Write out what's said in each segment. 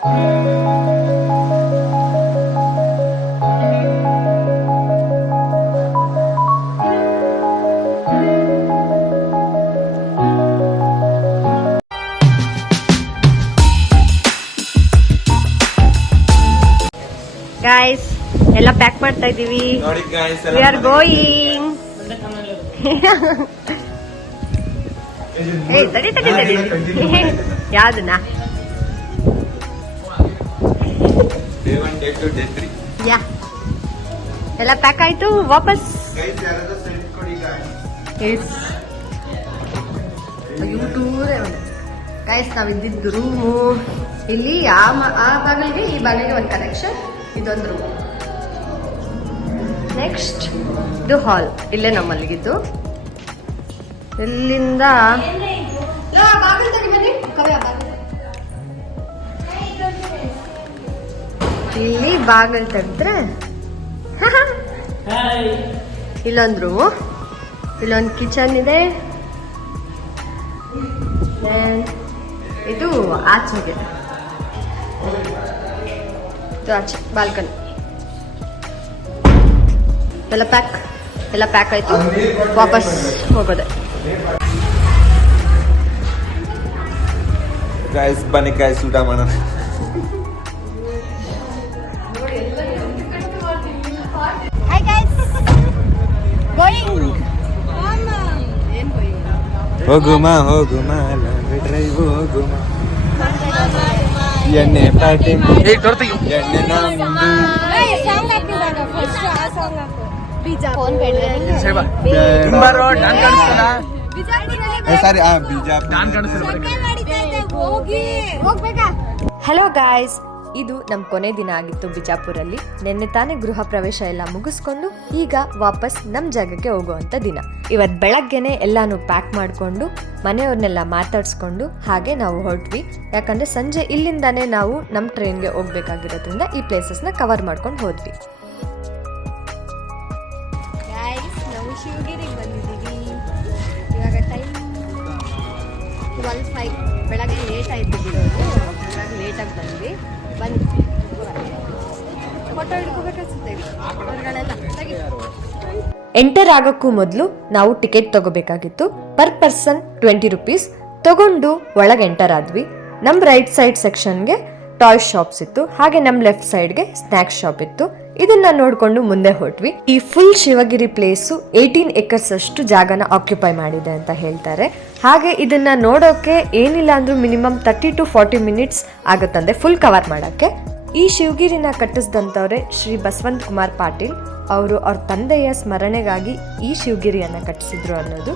Guys ಎಲ್ಲ pack ಮಾಡ್ತಾ ಇದೀವಿ. We are going. ತಡಿ ಯಾವ್ದನ್ನ ಯಾ ಎಲ್ಲ ಪ್ಯಾಕ್ ಆಯ್ತು. ವಾಪಸ್ ಗೈಸ್ ನಾವಿದ್ದಿದ್ದು ರೂಮು ಇಲ್ಲಿ ಆ ಬಾಗಿಲಿಗೆ ಈ ಬಾಗಿಲಿಗೆ ಒಂದು ಕನೆಕ್ಷನ್. ಇದೊಂದು ರೂಮ್. ನೆಕ್ಸ್ಟ್ ಇದು ಹಾಲ್. ಇಲ್ಲೇ ನಮ್ಮಲ್ಲಿಗಿದ್ದು. ಇಲ್ಲಿಂದ ಇಲ್ಲಿ ಬಾಗಿಲು ತೆಗೆದ್ರೆ ಇಲ್ಲೊಂದು ರೂಮು, ಇಲ್ಲೊಂದು ಕಿಚನ್ ಇದೆ. ಇದು ಆಚೆಗೆ, ಇದು ಆಚೆ ಬಾಲ್ಕನಿ. ಎಲ್ಲ ಪ್ಯಾಕ್ ಆಯ್ತು. ವಾಪಸ್ ಹೋಗೋದೆ. ಗೈಸ್ ಬನ್ನಿ ಗೈಸ್ ಊಟ ಮಾಡೋಣ. Hi guys, going. ಹೋಗುಮಾ ಡ್ರೈವ್ ಹೋಗುಮಾ ಎಣ್ಣೆ ಪಾರ್ಟಿ ಎಣ್ಣೆ ಹಲೋ ಗಾಯ್ಸ್, ಇದು ನಮ್ಮ ಕೊನೆ ದಿನ ಆಗಿತ್ತು ಬಿಜಾಪುರಲ್ಲಿ. ನಿನ್ನೆ ತಾನೇ ಗೃಹ ಪ್ರವೇಶ ಎಲ್ಲ ಮುಗಿಸ್ಕೊಂಡು ಈಗ ವಾಪಸ್ ನಮ್ಮ ಜಾಗಕ್ಕೆ ಹೋಗುವಂಥ ದಿನ. ಇವತ್ತು ಬೆಳಗ್ಗೆನೆ ಎಲ್ಲಾನು ಪ್ಯಾಕ್ ಮಾಡಿಕೊಂಡು ಮನೆಯವ್ರನ್ನೆಲ್ಲ ಮಾತಾಡ್ಸ್ಕೊಂಡು ಹಾಗೆ ನಾವು ಹೊರಟ್ವಿ. ಯಾಕಂದರೆ ಸಂಜೆ ಇಲ್ಲಿಂದಾನೇ ನಾವು ನಮ್ಮ ಟ್ರೈನ್ಗೆ ಹೋಗ್ಬೇಕಾಗಿರೋದ್ರಿಂದ ಈ ಪ್ಲೇಸಸ್ನ ಕವರ್ ಮಾಡ್ಕೊಂಡು ಹೋದ್ವಿ. ನಾವು ಶಿವಗಿರಿಗೆ ಬಂದಿದ್ದೀವಿ. ಇವಾಗ ಟೈಮ್ 12:05. ಬೆಳಗ್ಗೆ ಲೇಟ್ ಆಯಿತು ಬಿಡೋದು, ಹಾಗಾಗಿ ಲೇಟಾಗಿ ಬಂದ್ವಿ. ಫೋಟೋ ಹಿಡ್ಕೋಬೇಕನ್ಸುತ್ತೆ ಹೊರಗಡೆಲ್ಲ. ಎಂಟರ್ ಆಗೋಕ್ಕೂ ಮೊದಲು ನಾವು ಟಿಕೆಟ್ ತಗೋಬೇಕಾಗಿತ್ತು. ಪರ್ ಪರ್ಸನ್ 20 ರೂಪೀಸ್ ತಗೊಂಡು ಒಳಗೆ ಎಂಟರ್ ಆದ್ವಿ. ನಮ್ಮ ರೈಟ್ ಸೈಡ್ ಸೆಕ್ಷನ್ಗೆ ಟಾಯ್ ಶಾಪ್ಸ್ ಇತ್ತು, ಹಾಗೆ ನಮ್ಮ ಲೆಫ್ಟ್ ಸೈಡ್ಗೆ ಸ್ನ್ಯಾಕ್ಸ್ ಶಾಪ್ ಇತ್ತು. ಇದನ್ನ ನೋಡ್ಕೊಂಡು ಮುಂದೆ ಹೊರಟ್ವಿ. ಈ ಫುಲ್ ಶಿವಗಿರಿ ಪ್ಲೇಸು 18 ಎಕರ್ಸ್ ಅಷ್ಟು ಜಾಗನ ಆಕ್ಯುಪೈ ಮಾಡಿದೆ ಅಂತ ಹೇಳ್ತಾರೆ. ಹಾಗೆ ಇದನ್ನ ನೋಡೋಕೆ ಏನಿಲ್ಲ ಅಂದ್ರೂ ಮಿನಿಮಮ್ 30 to 40 ಮಿನಿಟ್ಸ್ ಆಗುತ್ತಂದೆ ಫುಲ್ ಕವರ್ ಮಾಡಕ್ಕೆ. ಈ ಶಿವಗಿರಿನ ಕಟ್ಟಿಸಿದಂಥವ್ರೆ ಶ್ರೀ ಬಸವಂತ್ ಕುಮಾರ್ ಪಾಟೀಲ್. ಅವರು ಅವ್ರ ತಂದೆಯ ಸ್ಮರಣೆಗಾಗಿ ಈ ಶಿವಗಿರಿಯನ್ನ ಕಟ್ಟಿಸಿದ್ರು ಅನ್ನೋದು.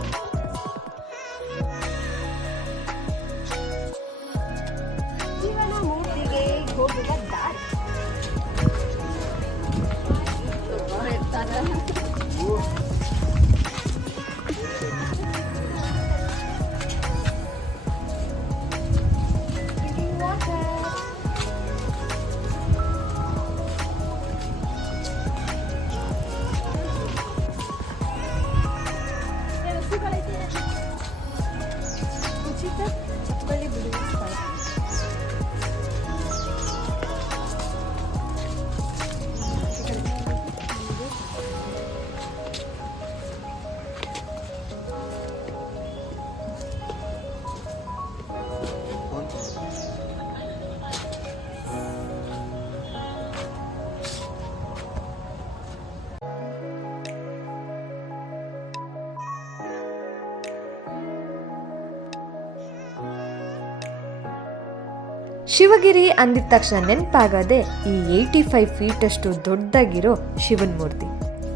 ಶಿವಗಿರಿ ಅಂದಿದ ತಕ್ಷಣ ನೆನಪಾಗದೆ ಈ 85 ಫೀಟ್ ಅಷ್ಟು ದೊಡ್ಡದಾಗಿರೋ ಶಿವನ್ ಮೂರ್ತಿ.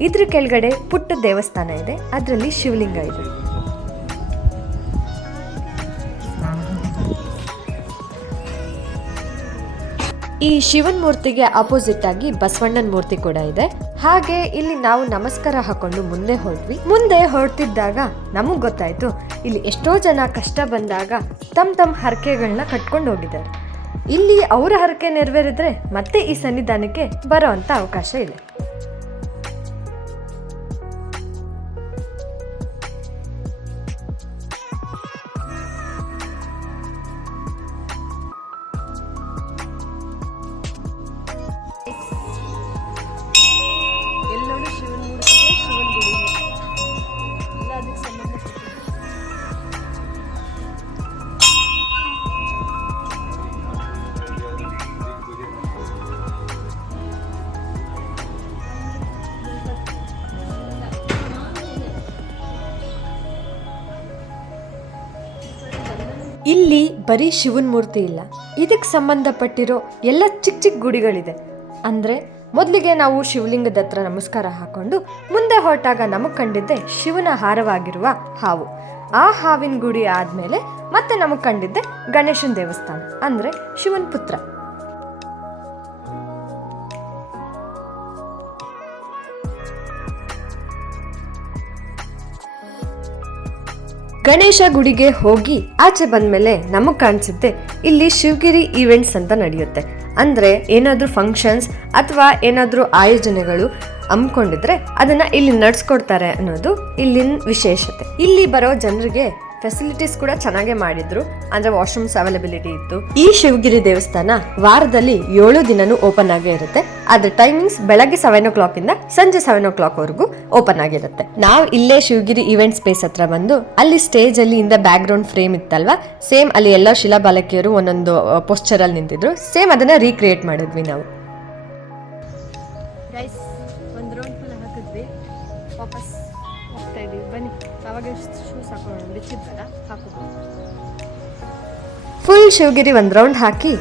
ಇದ್ರ ಕೆಳಗಡೆ ಪುಟ್ಟ ದೇವಸ್ಥಾನ ಇದೆ, ಅದರಲ್ಲಿ ಶಿವಲಿಂಗ ಇದೆ. ಈ ಶಿವನ್ ಮೂರ್ತಿಗೆ ಅಪೋಸಿಟ್ ಆಗಿ ಬಸವಣ್ಣನ ಮೂರ್ತಿ ಕೂಡ ಇದೆ. ಹಾಗೆ ಇಲ್ಲಿ ನಾವು ನಮಸ್ಕಾರ ಹಾಕೊಂಡು ಮುಂದೆ ಹೊರಟಿದ್ದಾಗ ನಮಗ್ ಗೊತ್ತಾಯ್ತು ಇಲ್ಲಿ ಎಷ್ಟೋ ಜನ ಕಷ್ಟ ಬಂದಾಗ ತಮ್ಮ ಹರಕೆಗಳನ್ನ ಕಟ್ಕೊಂಡು ಹೋಗಿದ್ದಾರೆ. ಇಲ್ಲಿ ಅವರ ಹರಕೆ ನೆರವೇರಿದ್ರೆ ಮತ್ತೆ ಈ ಸನ್ನಿಧಾನಕ್ಕೆ ಬರೋ ಅಂತ ಅವಕಾಶ ಇದೆ. ಇಲ್ಲಿ ಬರೀ ಶಿವನ್ ಮೂರ್ತಿ ಇಲ್ಲ, ಇದಕ್ಕೆ ಸಂಬಂಧಪಟ್ಟಿರೋ ಎಲ್ಲ ಚಿಕ್ಕ ಚಿಕ್ಕ ಗುಡಿಗಳಿದೆ. ಅಂದರೆ ಮೊದಲಿಗೆ ನಾವು ಶಿವಲಿಂಗದ ಹತ್ರ ನಮಸ್ಕಾರ ಹಾಕೊಂಡು ಮುಂದೆ ಹೊರಟಾಗ ನಮಗೆ ಕಂಡಿದ್ದೆ ಶಿವನ ಹಾರವಾಗಿರುವ ಹಾವು. ಆ ಹಾವಿನ ಗುಡಿ ಆದಮೇಲೆ ಮತ್ತೆ ನಮಗೆ ಕಂಡಿದ್ದೆ ಗಣೇಶನ ದೇವಸ್ಥಾನ, ಅಂದರೆ ಶಿವನ ಪುತ್ರ. ಗಣೇಶ ಗುಡಿಗೆ ಹೋಗಿ ಆಚೆ ಬಂದ್ಮೇಲೆ ನಮಗೆ ಕಾಣಿಸುತ್ತೆ ಇಲ್ಲಿ ಶಿವಗಿರಿ ಈವೆಂಟ್ಸ್ ಅಂತ ನಡೆಯುತ್ತೆ. ಅಂದರೆ ಏನಾದರೂ ಫಂಕ್ಷನ್ಸ್ ಅಥವಾ ಏನಾದರೂ ಆಯೋಜನೆಗಳು ಹಮ್ಮಿಕೊಂಡಿದ್ರೆ ಅದನ್ನು ಇಲ್ಲಿ ನಡೆಸ್ಕೊಡ್ತಾರೆ ಅನ್ನೋದು ಇಲ್ಲಿನ ವಿಶೇಷತೆ. ಇಲ್ಲಿ ಬರೋ ಜನರಿಗೆ ಫೆಸಿಲಿಟೀಸ್ ಕೂಡ ಚೆನ್ನಾಗೇ ಮಾಡಿದ್ರು, ಅಂದರೆ ವಾಶ್ರೂಮ್ಸ್ ಅವೈಲಬಿಲಿಟಿ ಇತ್ತು. ಈ ಶಿವಗಿರಿ ದೇವಸ್ಥಾನ ವಾರದಲ್ಲಿ 7 ದಿನನೂ ಓಪನ್ ಆಗೇ ಇರುತ್ತೆ. ಅದ್ರ ಟೈಮಿಂಗ್ಸ್ ಬೆಳಗ್ಗೆ 7 o'clock ಇಂದ ಸಂಜೆ 7 o'clock ವರೆಗೂ ಓಪನ್ ಆಗಿರುತ್ತೆ. ನಾವು ಇಲ್ಲೇ ಶಿವಗಿರಿ ಈವೆಂಟ್ ಸ್ಪೇಸ್ ಹತ್ರ ಬಂದು ಅಲ್ಲಿ ಸ್ಟೇಜ್ ಅಲ್ಲಿ ಇಂದ ಬ್ಯಾಕ್ ಗ್ರೌಂಡ್ ಫ್ರೇಮ್ ಇತ್ತಲ್ವಾ, ಸೇಮ್ ಅಲ್ಲಿ ಎಲ್ಲ ಶಿಲಾಬಾಲಕಿಯರು ಒಂದೊಂದು ಪೋಸ್ಚರ್ ಅಲ್ಲಿ ನಿಂತಿದ್ರು, ಸೇಮ್ ಅದನ್ನ ರೀಕ್ರಿಯೇಟ್ ಮಾಡಿದ್ವಿ ನಾವು. ಒಂದು ರೌಂಡ್ ಫುಲ್ ಹಾಕಿದ್ವಿ, ವಾಪಸ್ ಹೋಗ್ತಾ ಇದೀವಿ. ಬನ್ನಿ, ಅವಾಗ ಶೂಸ್ ಹಾಕೊಂಡು ಬಿಚ್ಚಿದ್ವಲ್ಲ, ಹಾಕೋದು. ಫುಲ್ ಶಿವಗಿರಿ ಒಂದು ರೌಂಡ್ ಹಾಕಿ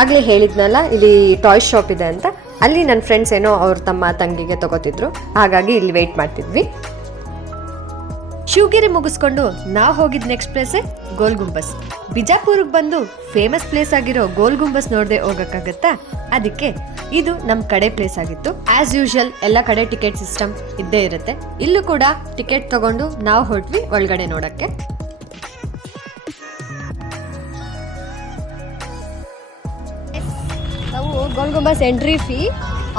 ಆಗ್ಲೇ ಹೇಳಿದ್ನಲ್ಲ ಇಲ್ಲಿ ಟಾಯ್ ಶಾಪ್ ಇದೆ ಅಂತ, ಅಲ್ಲಿ ನನ್ನ ಫ್ರೆಂಡ್ಸ್ ಏನೋ ಅವ್ರ ತಮ್ಮ ತಂಗಿಗೆ ತಗೋತಿದ್ರು, ಹಾಗಾಗಿ ಇಲ್ಲಿ ವೆಯ್ಟ್ ಮಾಡ್ತಿದ್ವಿ. ಶಿವಗಿರಿ ಮುಗಿಸ್ಕೊಂಡು ನಾವು ಹೋಗಿದ್ ನೆಕ್ಸ್ಟ್ ಪ್ಲೇಸೇ ಗೋಲ್ ಗುಂಬಸ್. ಬಿಜಾಪುರ್ಗೆ ಬಂದು ಫೇಮಸ್ ಪ್ಲೇಸ್ ಆಗಿರೋ ಗೋಲ್ ಗುಂಬಸ್ ನೋಡದೆ ಹೋಗಕ್ಕಾಗತ್ತಾ? ಅದಕ್ಕೆ ಇದು ನಮ್ಮ ಕಡೆ ಪ್ಲೇಸ್ ಆಗಿತ್ತು. ಆಸ್ ಯೂಶುವಲ್ ಎಲ್ಲ ಕಡೆ ಟಿಕೆಟ್ ಸಿಸ್ಟಮ್ ಇದ್ದೇ ಇರುತ್ತೆ. ಇಲ್ಲೂ ಕೂಡ ಟಿಕೆಟ್ ತಗೊಂಡು ನಾವು ಹೊರಟ್ವಿ ಒಳಗಡೆ ನೋಡಕ್ಕೆ. ನಾವು Gol Gumbaz entry fee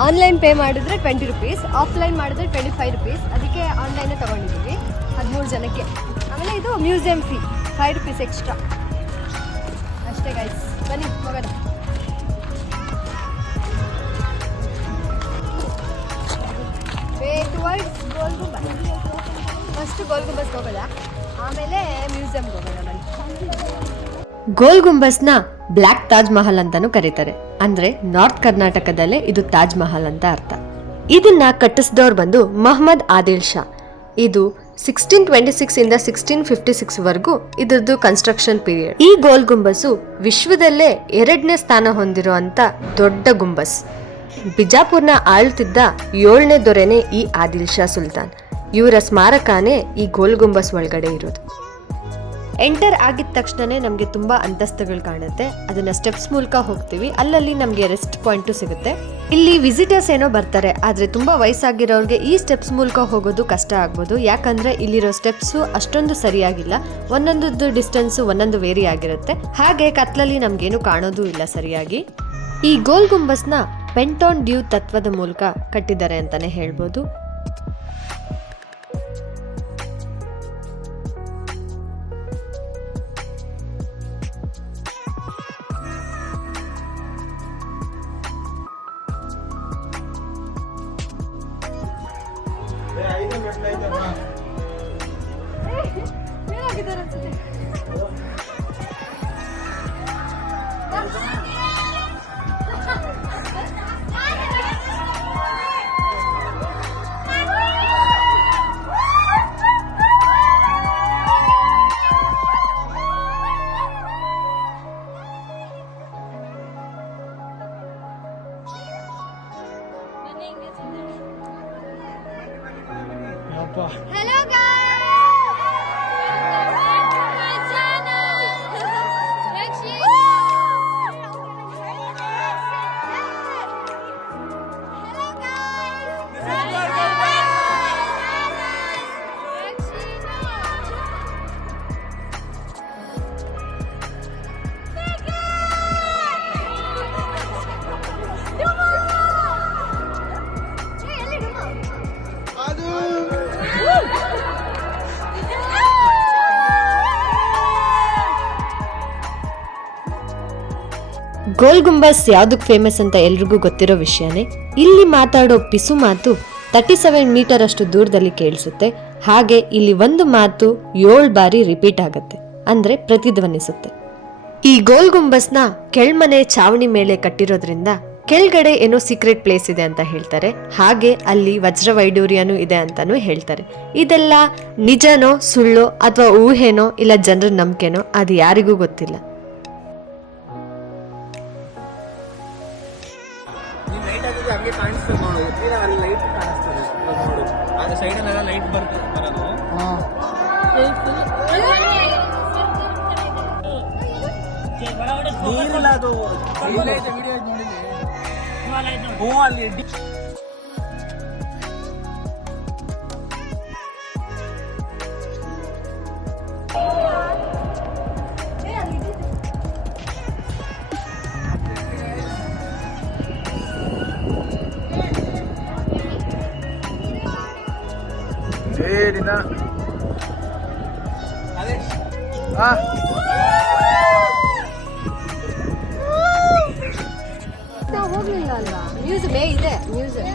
online pay ಮಾಡಿದ್ರೆ 20 rupees, ಆಫ್ಲೈನ್ ಮಾಡಿದ್ರೆ 25 rupees. ಅದಕ್ಕೆ ಆನ್ಲೈನೇ ತಗೊಂಡಿದ್ದೀವಿ 13 ಜನಕ್ಕೆ. ಆಮೇಲೆ ಇದು ಮ್ಯೂಸಿಯಂ ಫೀ 5 rupees ಎಕ್ಸ್ಟ್ರಾ ಅಷ್ಟೇ ಗೈಸ್. ಬನ್ನಿ ಹೋಗೋಣ. ಗೋಲ್ ಗುಂಬಸ್ ಫಸ್ಟ್ ಗೋಲ್ ಗುಂಬಸ್ ಹೋಗೋಣ, ಆಮೇಲೆ ಮ್ಯೂಸಿಯಂಗೆ ಹೋಗೋಣ. ಬನ್ನಿ. ಗೋಲ್ ಗುಂಬಸ್ನ ಬ್ಲ್ಯಾಕ್ ತಾಜ್ ಮಹಲ್ ಅಂತಾನೂ ಕರೀತಾರೆ. ಅಂದ್ರೆ ನಾರ್ತ್ ಕರ್ನಾಟಕದಲ್ಲೇ ಇದು ತಾಜ್ ಮಹಲ್ ಅಂತ ಅರ್ಥ. ಇದನ್ನ ಕಟ್ಟಿಸಿದವ್ರು ಬಂದು ಮೊಹಮ್ಮದ್ ಆದಿಲ್ ಶಾ. ಇದು 1626 ಇಂದ 1656 ವರೆಗೂ ಇದ್ರದ್ದು ಕನ್ಸ್ಟ್ರಕ್ಷನ್ ಪೀರಿಯಡ್. ಈ ಗೋಲ್ ಗುಂಬಸ್ಸು ವಿಶ್ವದಲ್ಲೇ 2ನೇ ಸ್ಥಾನ ಹೊಂದಿರುವಂತ ದೊಡ್ಡ ಗುಂಬಸ್. ಬಿಜಾಪುರ್ನ ಆಳ್ತಿದ್ದ 7ನೇ ದೊರೆನೇ ಈ ಆದಿಲ್ ಶಾ ಸುಲ್ತಾನ್. ಇವರ ಸ್ಮಾರಕನೇ ಈ ಗೋಲ್ ಗುಂಬಸ್ ಒಳಗಡೆ ಇರೋದು. ಎಂಟರ್ ಆಗಿದ ತಕ್ಷಣನೇ ನಮಗೆ ತುಂಬಾ ಅಂತಸ್ತುಗಳು ಕಾಣುತ್ತೆ. ಅದನ್ನ ಸ್ಟೆಪ್ಸ್ ಮೂಲಕ ಹೋಗ್ತೀವಿ, ಅಲ್ಲಲ್ಲಿ ನಮಗೆ ರೆಸ್ಟ್ ಪಾಯಿಂಟು ಸಿಗುತ್ತೆ. ಇಲ್ಲಿ ವಿಸಿಟರ್ಸ್ ಏನೋ ಬರ್ತಾರೆ, ಆದ್ರೆ ತುಂಬಾ ವಯಸ್ಸಾಗಿರೋರಿಗೆ ಈ ಸ್ಟೆಪ್ಸ್ ಮೂಲಕ ಹೋಗೋದು ಕಷ್ಟ ಆಗ್ಬೋದು. ಯಾಕಂದ್ರೆ ಇಲ್ಲಿರೋ ಸ್ಟೆಪ್ಸು ಅಷ್ಟೊಂದು ಸರಿಯಾಗಿಲ್ಲ, ಒಂದೊಂದು ಡಿಸ್ಟೆನ್ಸ್ ಒಂದೊಂದು ವೇರಿ ಆಗಿರುತ್ತೆ. ಹಾಗೆ ಕತ್ಲಲ್ಲಿ ನಮ್ಗೇನು ಕಾಣೋದು ಇಲ್ಲ ಸರಿಯಾಗಿ. ಈ ಗೋಲ್ ಗುಂಬಸ್ನ ಪೆಂಟಾನ್ ಡ್ಯೂ ತತ್ವದ ಮೂಲಕ ಕಟ್ಟಿದ್ದಾರೆ ಅಂತಾನೆ ಹೇಳ್ಬೋದು. Hello guys! Welcome to my channel! Lakshmi! Hello guys! Hello goal Gumbaz ಯಾವ್ದಕ್ famous ಅಂತ ಎಲ್ರಿಗೂ ಗೊತ್ತಿರೋ ವಿಷಯನೇ. ಇಲ್ಲಿ ಮಾತಾಡೋ ಪಿಸು ಮಾತು 37 ಮೀಟರ್ ಅಷ್ಟು ದೂರದಲ್ಲಿ ಕೇಳಿಸುತ್ತೆ. ಹಾಗೆ ಇಲ್ಲಿ ಒಂದು ಮಾತು 7 ಬಾರಿ ರಿಪೀಟ್ ಆಗುತ್ತೆ, ಅಂದ್ರೆ ಪ್ರತಿಧ್ವನಿಸುತ್ತೆ. ಈ ಗೋಲ್ ಗುಂಬಸ್ನ ಕೆಳ್ಮನೆ ಚಾವಣಿ ಮೇಲೆ ಕಟ್ಟಿರೋದ್ರಿಂದ ಕೆಳಗಡೆ ಏನೋ ಸೀಕ್ರೆಟ್ ಪ್ಲೇಸ್ ಇದೆ ಅಂತ ಹೇಳ್ತಾರೆ, ಹಾಗೆ ಅಲ್ಲಿ ವಜ್ರ ವೈಡೂರ್ಯನೂ ಇದೆ ಅಂತಾನೂ ಹೇಳ್ತಾರೆ. ಇದೆಲ್ಲ ನಿಜನೋ ಸುಳ್ಳೋ ಅಥವಾ ಊಹೆನೋ ಇಲ್ಲ ಜನರ ನಂಬಿಕೆನೋ ಅದು ಯಾರಿಗೂ ಗೊತ್ತಿಲ್ಲ. ಹಂಗೆ ಕಾಣಿಸ್ತದೆ ನೋಡು, ಅಲ್ಲಿ ಲೈಟ್ ಕಾಣಿಸ್ತದೆ ನೋಡು, ಅದು ಸೈಡಲ್ಲೆಲ್ಲ ಲೈಟ್ ಬರ್ತದೆ ಬರೋದು. ನೀರಿಲ್ಲ ಅದು ವಿಡಿಯೋ ನೋಡಿದೆ. ಹ್ಞೂ ಅಲ್ಲಿ ಏನಿಲ್ಲ ಅದೇ ಹೋಗ್ಲಿಲ್ಲ ಅಲ್ವಾ? ಮ್ಯೂಸಿಯಂ ಇದೆ, museum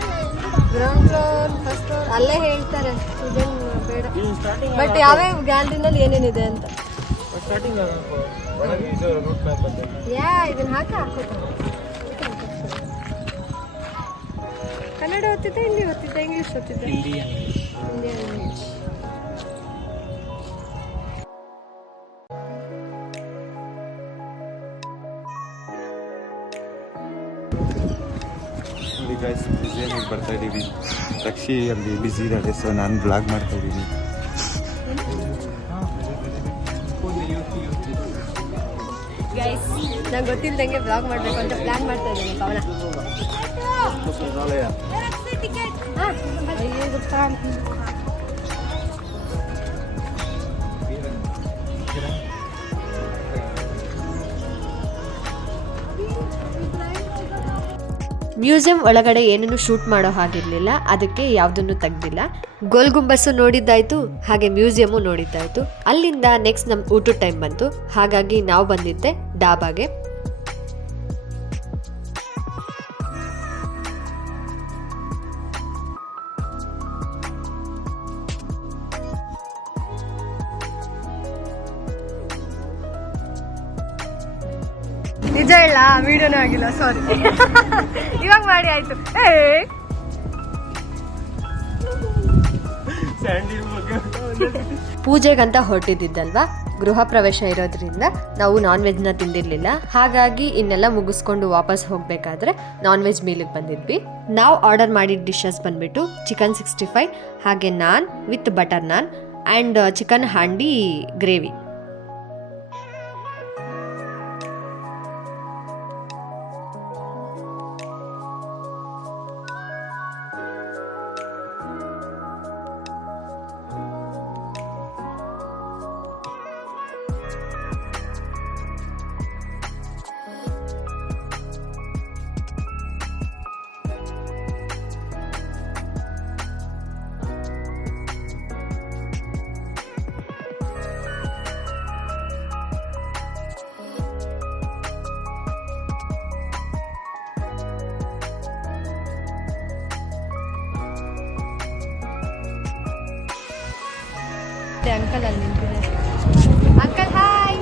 ground floor first floor ಅಲ್ಲೇ ಹೇಳ್ತಾರೆ, ಇದೇನು ಬೇಡ. ಬಟ್ ಯಾವ್ಯಾವ ಗ್ಯಾಲರಿನಲ್ಲಿ ಏನೇನಿದೆ ಅಂತ ಸ್ಟಾರ್ಟಿಂಗ್ ಇದನ್ನ ಹಾಕೋತಾರೆ. ಕನ್ನಡ ಓದ್ತಿದ್ದೆ, ಹಿಂದಿ ಓದ್ತಿದ್ದೆ, ಇಂಗ್ಲಿಷ್ ಓದ್ತಿದ್ದೆ. Indian English. ನೋಡಿ ಗೈಸ್, ಮ್ಯೂಸಿಯಮಿಗೆ ಬರ್ತಾ ಇದ್ದೀವಿ. ರಕ್ಷಿ ಅಲ್ಲಿ ಬಿಸಿ ಇದ್ದಾಳೆ, ಸೊ ನಾನು ಬ್ಲಾಗ್ ಮಾಡ್ತಾ ಇದ್ದೀನಿ. ಗೈಸ್, ನಂಗೆ ಗೊತ್ತಿಲ್ದಂಗೆ ಬ್ಲಾಗ್ ಮಾಡಬೇಕು ಅಂತ ಪ್ಲಾನ್ ಮಾಡ್ತಾ ಇದ್ದೀನಿ. ಪವನ ಮ್ಯೂಸಿಯಂ ಒಳಗಡೆ ಏನನ್ನು ಶೂಟ್ ಮಾಡೋ ಹಾಗಿರಲಿಲ್ಲ, ಅದಕ್ಕೆ ಯಾವುದನ್ನು ತೆಗ್ದಿಲ್ಲ. ಗೋಲ್ ಗುಂಬಸ್ಸು ನೋಡಿದ್ದಾಯ್ತು, ಹಾಗೆ ಮ್ಯೂಸಿಯಮು ನೋಡಿದ್ದಾಯ್ತು. ಅಲ್ಲಿಂದ ನೆಕ್ಸ್ಟ್ ನಮ್ಮ ಊಟದ ಟೈಮ್ ಬಂತು, ಹಾಗಾಗಿ ನಾವು ಬಂದಿದ್ದೆ ಡಾಬಾಗೆ. ನಿಜ ಇಲ್ಲ, ವಿಡಿಯೋನೇ ಆಗಿಲ್ಲ, ಸಾರಿ. ಇವಾಗ ಮಾಡಿ ಆಯ್ತು. ಪೂಜೆಗಂತ ಹೊರಟಿದ್ದಲ್ವಾ, ಗೃಹ ಪ್ರವೇಶ ಇರೋದ್ರಿಂದ ನಾವು ನಾನ್ ವೆಜ್ನ ತಿಂದಿರಲಿಲ್ಲ, ಹಾಗಾಗಿ ಇನ್ನೆಲ್ಲ ಮುಗಿಸ್ಕೊಂಡು ವಾಪಸ್ ಹೋಗಬೇಕಾದ್ರೆ ನಾನ್ ವೆಜ್ ಮೀಲಿಗೆ ಬಂದಿದ್ವಿ. ನಾವು ಆರ್ಡರ್ ಮಾಡಿದ ಡಿಶಸ್ ಬಂದ್ಬಿಟ್ಟು ಚಿಕನ್ 65, ಹಾಗೆ naan with butter naan and chicken handi gravy. Uncle ಅಲ್ಲಿ ನಿಂತಿದೆ. Uncle hi.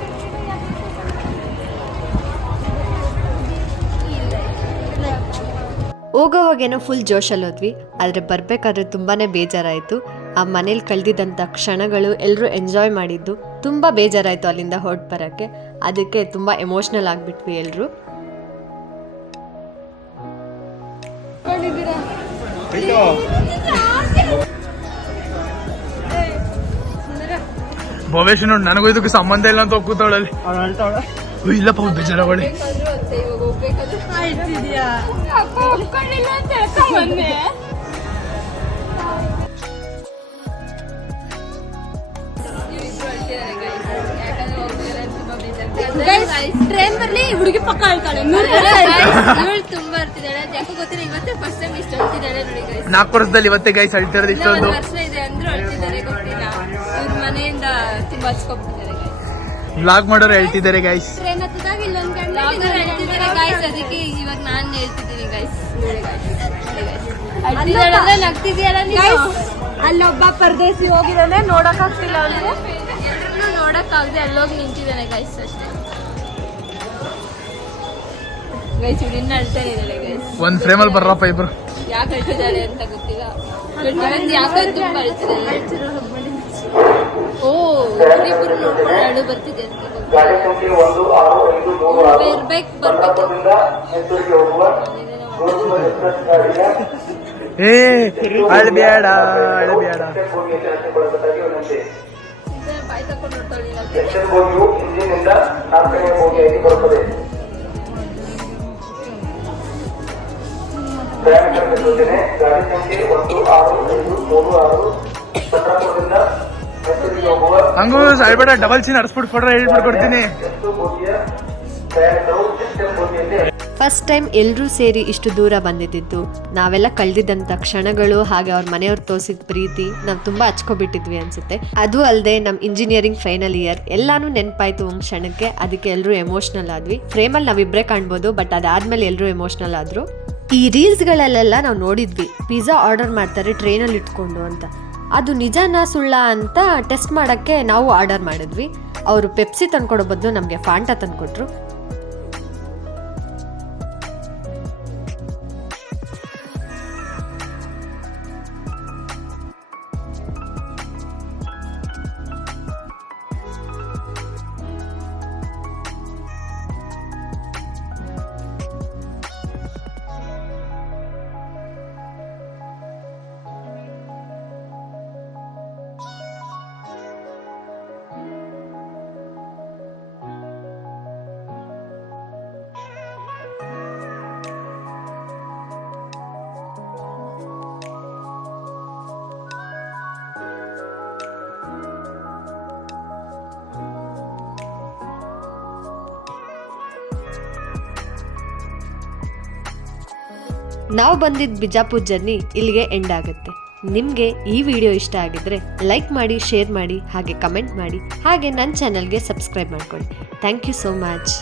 ಹೋಗೋವಾಗೇನೋ ಫುಲ್ ಜೋಶಲ್ಲಿ ಹೋದ್ವಿ, ಆದರೆ ಬರಬೇಕಾದ್ರೆ ತುಂಬಾ ಬೇಜಾರಾಯಿತು. ಆ ಮನೇಲಿ ಕಳೆದಿದ್ದಂಥ ಕ್ಷಣಗಳು ಎಲ್ಲರೂ ಎಂಜಾಯ್ ಮಾಡಿದ್ದು ತುಂಬ ಬೇಜಾರಾಯಿತು ಅಲ್ಲಿಂದ ಹೊರಟು ಬರೋಕ್ಕೆ. ಅದಕ್ಕೆ ತುಂಬ ಎಮೋಷ್ನಲ್ ಆಗಿಬಿಟ್ವಿ ಎಲ್ಲರೂ. ಭವೇಶ್ ನೋಡಿ, ನನಗೂ ಇದಕ್ಕೆ ಸಂಬಂಧ ಇಲ್ಲ ಅಂತ ಕೂತಾವಳಲ್ಲಿ. ಇಲ್ಲಪ್ಪ, ಬೇಜಾರಾಗಳಿ. ಟ್ರೈನ್ ಬರ್ಲಿ, ಹುಡುಗಿ ಪಕ್ಕ ಹೇಳ್ತಾಳೆ. ತುಂಬಾ ಇರ್ತಿದ್ದಾಳೆ, ಯಾಕೋ ಗೊತ್ತಿಲ್ಲ, ಇವತ್ತೇ ಫಸ್ಟ್ ಟೈಮ್ ಇಷ್ಟ ಹೇಳ್ತಿದ್ದಾಳೆ ನೋಡಿ ಗೈಸ್. 4 ವರ್ಷದಲ್ಲಿ ಇವತ್ತೇ ಗೈಸ್ ಅಳ್ತಿರೋದು ಇಷ್ಟೊಂದು. ವರ್ಷ ಇದೆ ಅಂದ್ರೂ ಹೇಳ್ತಿದ್ದಾರೆ, ಗೊತ್ತಿಲ್ಲ. ಅವ್ರ ಮನೆಯಿಂದ ತುಂಬಾ ಹಚ್ಕೊಬಿಟ್ಟಿದ್ದಾರೆ ಗೈಸ್. ವ್ಲಾಗ್ ಮಾಡೋರು ಹೇಳ್ತಿದ್ದಾರೆ ಗೈಸ್. ಟ್ರೈನ್ ಹತ್ತದಾಗ ಇಲ್ಲೊಂದ್ ಗಂಟೆ ಹೇಳ್ತಿದ್ದಾರೆ ಗೈಸ್, ಅದಕ್ಕೆ ಇವಾಗ ನಾನು ಹೇಳ್ತಿದ್ದೀನಿ ಗೈಸ್. ಅಳ್ತಿದ್ದಾಳೆ, ನಗ್ತಿದ್ಯಲ್ಲ ನೀವು. ಅಲ್ಲೊಬ್ಬ ಪರದೇಸಿ ಹೋಗಿದ್ದಾನೆ, ನೋಡಕ್ ಆಗ್ತಿಲ್ಲ ಅವ್ನಿಗೆ. ಎಲ್ಲರೂ ನೋಡಕ್ ಆಗದೆ ಅಲ್ಲೋಗಿ ನಿಂತಿದ್ದಾನೆ ಗೈಸ್ ಅಷ್ಟೇ ಗೈಸ್. ಇವ್ರು ಇನ್ನ ಅಳ್ತಾ ಇದ್ದಾಳೆ ಗೈಸ್. ಒಂದ್ ಫ್ರೇಮಲ್ಲಿ ಬರ್ರಪ್ಪ ಇಬ್ರು. ಯಾಕೆ ಹೇಳ್ತಿದ್ದಾರೆ ಅಂತ ಗೊತ್ತಿಲ್ಲ. ಯಾಕೆ ತುಂಬಾ ಹೇಳ್ತಿರಲ್ಲ. ಓ ಇಬ್ಬರು ನೋಡ್ಕೊಂಡು ಅಳು ಬರ್ತಿದೆ ಅಂತ ಏ ಅಳ್ಬೇಡ ಅಳ್ಬೇಡ. ಬಾಯ್ ತಕೊಂಡು ನೋಡ್ತಾಳೆ. ಹಂಗೂ ಅಳ್ಬೇಡ, ಡಬಲ್ ಸೀನ್ ಹರಿಸ್ಬಿಟ್ಟು ಫೋಟೋ ಹೇಳ್ಬಿಟ್ಟು ಕೊಡ್ತೀನಿ. ಫಸ್ಟ್ ಟೈಮ್ ಎಲ್ಲರೂ ಸೇರಿ ಇಷ್ಟು ದೂರ ಬಂದಿದ್ದು, ನಾವೆಲ್ಲ ಕಳೆದಿದ್ದಂಥ ಕ್ಷಣಗಳು ಹಾಗೆ ಅವ್ರ ಮನೆಯವ್ರು ತೋರಿಸಿದ ಪ್ರೀತಿ ನಾವು ತುಂಬ ಹಚ್ಕೊಬಿಟ್ಟಿದ್ವಿ ಅನ್ಸುತ್ತೆ. ಅದು ಅಲ್ಲದೆ ನಮ್ಮ ಇಂಜಿನಿಯರಿಂಗ್ ಫೈನಲ್ ಇಯರ್ ಎಲ್ಲಾನು ನೆನಪಾಯ್ತು ಒಂದು ಕ್ಷಣಕ್ಕೆ. ಅದಕ್ಕೆ ಎಲ್ಲರೂ ಎಮೋಷ್ನಲ್ ಆದ್ವಿ. ಫ್ರೇಮಲ್ಲಿ ನಾವಿಬ್ಬರೇ ಕಾಣ್ಬೋದು, ಬಟ್ ಅದಾದ್ಮೇಲೆ ಎಲ್ಲರೂ ಎಮೋಷ್ನಲ್ ಆದರು. ಈ ರೀಲ್ಸ್ಗಳಲ್ಲೆಲ್ಲ ನಾವು ನೋಡಿದ್ವಿ, ಪಿಜ್ಜಾ ಆರ್ಡರ್ ಮಾಡ್ತಾರೆ ಟ್ರೈನಲ್ಲಿ ಇಟ್ಕೊಂಡು ಅಂತ. ಅದು ನಿಜನಾ ಸುಳ್ಳ ಅಂತ ಟೆಸ್ಟ್ ಮಾಡೋಕ್ಕೆ ನಾವು ಆರ್ಡರ್ ಮಾಡಿದ್ವಿ. ಅವರು ಪೆಪ್ಸಿ ತಂದ್ಕೊಡೋ ಬದಲು ನಮಗೆ ಫಾಂಟಾ ತಂದ್ಕೊಟ್ರು. ನಾವು ಬಂದಿದ್ದ ಬಿಜಾಪುರ ಜರ್ನಿ ಇಲ್ಲಿಗೆ ಎಂಡ್ ಆಗುತ್ತೆ. ನಿಮಗೆ ಈ ವಿಡಿಯೋ ಇಷ್ಟ ಆಗಿದ್ರೆ ಲೈಕ್ ಮಾಡಿ, ಶೇರ್ ಮಾಡಿ, ಹಾಗೆ ಕಮೆಂಟ್ ಮಾಡಿ, ಹಾಗೆ ನನ್ನ ಚಾನಲ್ಗೆ ಸಬ್ಸ್ಕ್ರೈಬ್ ಮಾಡ್ಕೊಳ್ಳಿ. Thank you so much.